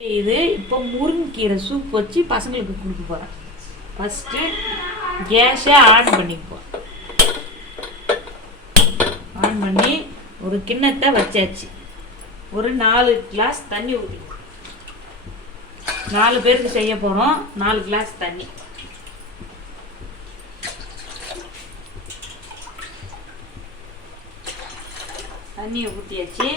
இது இப்போ முருங்கைக்கீரை சூப் வச்சு பசங்களுக்கு கொடுக்க போகிறேன். ஃபஸ்ட்டு கேஸை ஆன் பண்ணிப்போம். ஆன் பண்ணி ஒரு கிண்ணத்தை வச்சாச்சு. ஒரு 4 கிளாஸ் தண்ணி ஊற்றிப்போம். 4 பேருக்கு செய்ய போகிறோம். 4 கிளாஸ் தண்ணி. தண்ணியை ஊற்றியாச்சு.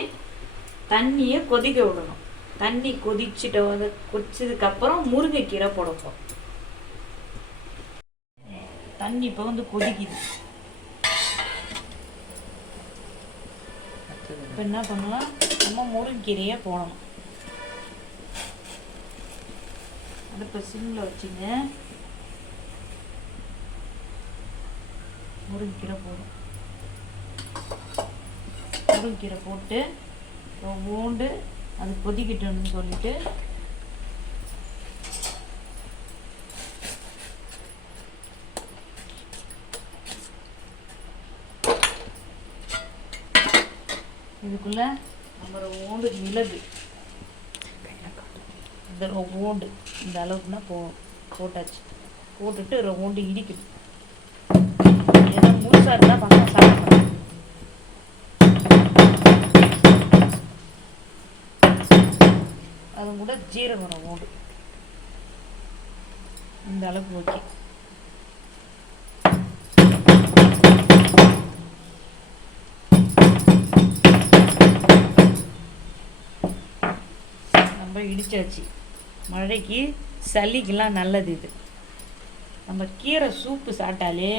தண்ணியை கொதிக்க விடணும். தண்ணி கொதிச்சதுக்கப்புறம் முருங்கைக்கீரை போடப்போம். தண்ணி இப்போ கொதிக்குது. இப்போ என்ன பண்ணலாம், நம்ம முருங்கைக்கீரையை போடணும். அடுப்பை சிம்மில் வச்சுங்க. முருங்கைக்கீரை போடும். முருங்கைக்கீரை போட்டு பூண்டு அது கொதிக்கிட்டோன்னு சொல்லிட்டு இதுக்குள்ள நம்ம பூண்டு மிளகு இந்த பூண்டு இந்த அளவுக்குன்னா போட்டாச்சு. போட்டுட்டு பூண்டு இடிக்கணும். ஏன்னா முழுசாக இருந்தால் பசங்க சாப்பிடணும். அது கூட ஜீரகம் பூண்டு இந்த அளவுக்கு ஓகே. நம்ம இடிச்சாச்சு. மழைக்கு சளிக்கெல்லாம் நல்லது இது. நம்ம கீரை சூப்பு சாப்பிட்டாலே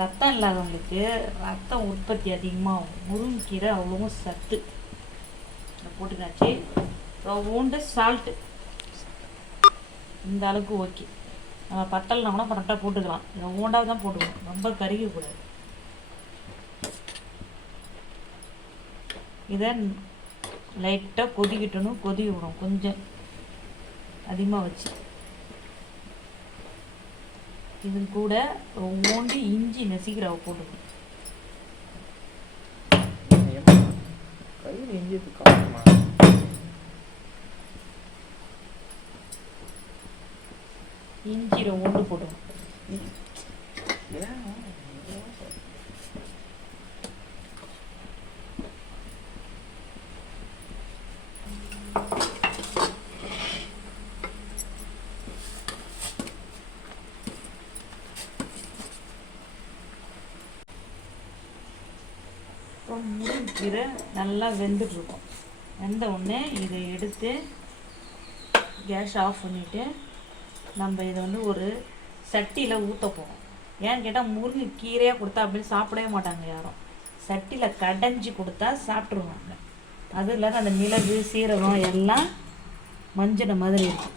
ரத்தம் இல்லாதவங்களுக்கு ரத்தம் உற்பத்தி அதிகமாகும். முருங்கைக்கீரை அவ்வளவும் சத்து. போட்டுக்காச்சு. பூண்டு சால்ட்டு இந்த அளவுக்கு ஓகே. நம்ம பத்தல்னா கூட கரெக்டாக போட்டுக்கலாம். இந்த பூண்டாக தான் போட்டுக்கணும். ரொம்ப கருகக்கூடாது. இதை லைட்டாக கொதிக்கிட்டணும். கொதி விடும் கொஞ்சம் அதிகமாக வச்சு. இது கூட பூண்டு இஞ்சி நசிக்கிற போட்டுக்கணும். இஞ்சி பூண்டு போட்டுக்கணும். முருங்கைக்கீரை நல்லா வெந்துட்டுருக்கும். வெந்த உடனே இதை எடுத்து கேஸ் ஆஃப் பண்ணிவிட்டு நம்ம இதை ஒரு சட்டியில் ஊற்ற போகிறோம். ஏன்னு கேட்டால் முருங்கைக்கீரையாக கொடுத்தா அப்படின்னு சாப்பிடவே மாட்டாங்க யாரும். சட்டியில் கடைஞ்சி கொடுத்தா சாப்பிட்ருவாங்க. அது இல்லாத அந்த மிளகு சீரகம் எல்லாம் மஞ்சள் மாதிரி இருக்கும்.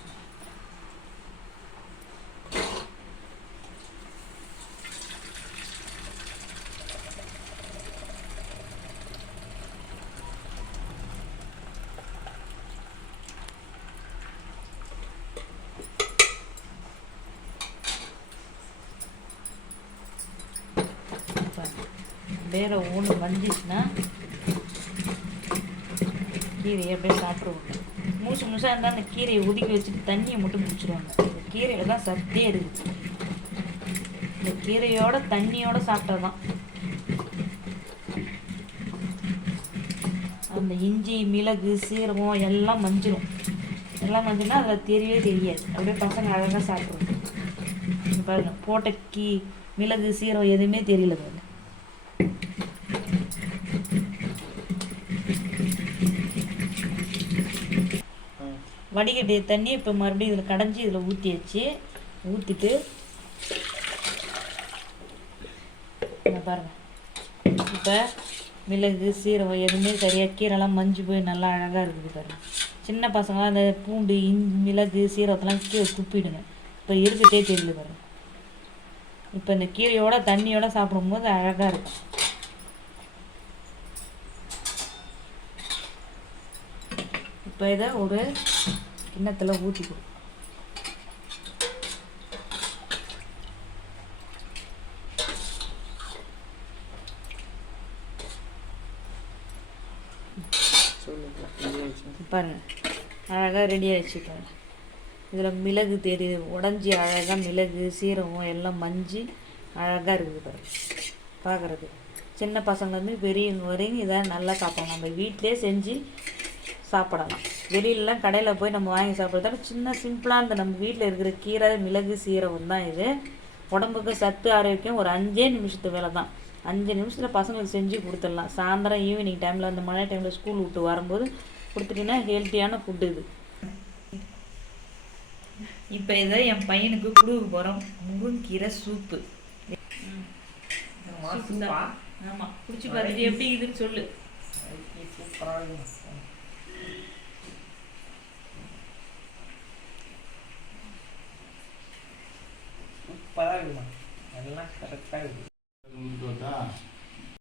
வேற ஒன்று வந்துச்சுன்னா கீரையை அப்படியே சாப்பிடுவாங்க. முழுசாக இருந்தால் அந்த கீரையை ஒதுக்கி வச்சுட்டு தண்ணியை மட்டும் குடிச்சிடுவாங்க. இந்த கீரையில் தான் சத்தே இருக்குது. இந்த கீரையோட தண்ணியோட சாப்பிட்டா தான் அந்த இஞ்சி மிளகு சீரகம் எல்லாம் மஞ்சிடும். எல்லாம் மஞ்சுன்னா அதில் தெரியவே தெரியாது. அப்படியே பசங்க அழகாக சாப்பிடுவாங்க. பாருங்க, போட்ட மிளகு சீரகம் எதுவுமே தெரியல. பாருங்க, வடிகட்டிய தண்ணி இப்போ மறுபடியும் இதில் கடைஞ்சி இதில் ஊற்றியாச்சு. ஊற்றிட்டு பாருங்கள், இப்போ மிளகு சீரகம் எதுவுமே சரியாக கீரைலாம் மஞ்சு போய் நல்லா அழகாக இருக்குது. பாருங்கள், சின்ன பசங்க அந்த பூண்டு மிளகு சீரகத்தெல்லாம் கீரை துப்பிடுங்க. இப்போ இருக்கட்டே தெரியல. பாருங்கள், இப்போ இந்த கீரையோட தண்ணியோட சாப்பிடும்போது அழகாக இருக்கும். இப்போ இதை ஒரு கிண்ணத்தில் ஊற்றி கொடு. பாருங்கள், அழகாக ரெடி ஆகிடுச்சுக்கோங்க. இதில் மிளகு தெரியுது, உடஞ்சி அழகாக மிளகு சீரகம் எல்லாம் மஞ்சி அழகாக இருக்குது பாருங்க பார்க்குறது. சின்ன பசங்கள்லேருந்து பெரியவங்க வரையும் இதை நல்லா சாப்பிடலாம். நம்ம வீட்டிலே செஞ்சு சாப்பிடலாம். வெளியிலலாம் கடையில் போய் நம்ம வாங்கி சாப்பிட்றதால சின்ன சிம்பிளாக இந்த நம்ம வீட்டில் இருக்கிற கீரை மிளகு சீரகம் தான் இது. உடம்புக்கு சத்து ஆரோக்கியம். ஒரு 5 நிமிஷத்து வேலை தான். 5 நிமிஷத்தில் பசங்களுக்கு செஞ்சு கொடுத்துடலாம். சாயந்தரம் ஈவினிங் டைமில் அந்த மழை டைமில் ஸ்கூல் விட்டு வரும்போது கொடுத்துட்டிங்கன்னா ஹெல்த்தியான ஃபுட்டு இது. இப்போ இதை என் பையனுக்கு கொடுக்க போகிறோம். முருங்கீரை சூப்பு. ஆமாம், குடிச்சு பார்த்துட்டு எப்படி இதுன்னு சொல்லு. சூப்பராக இருக்குமா, எல்லாம் கரெக்டாக இருக்குது.